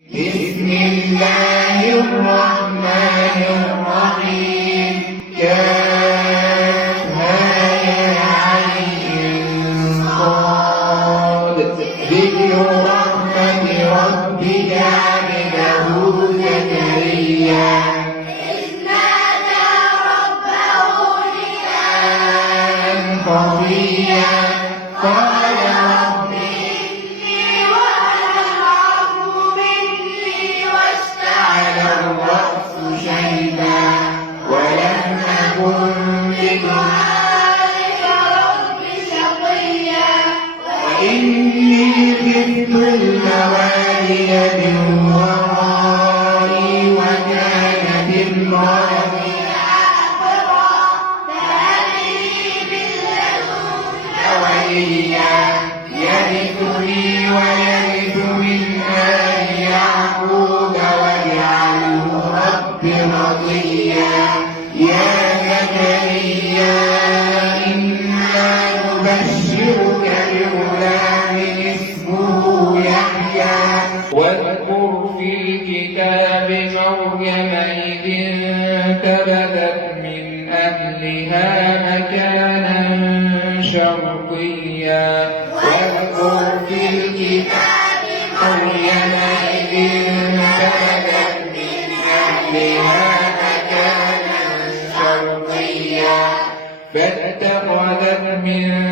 بسم الله الرحمن الرحيم كافها يا عين صاد ذكر رحمة ربك عبده زكريا إذ نادى ربه نداء خفيا قال رب إني وهن العظم مني واشتعل على الرأس شيبا ولم أكن بدعائك رب شقيا وإني خفت الموالي من ورائي وكانت امرأتي عاقرا فهب لي من لدنك وليا يرثني ويرث من آل يعقوب واجعله رب رضيا يا زكريا إنا نبشرك بغلام اسمه يحيى واذكر في الكتاب مريم إذ انتبذت من أهلها مكانا شرقيا واذكر في الكتاب مريم إذ انتبذت من أهلها مكانا شرقيا فاتخذت من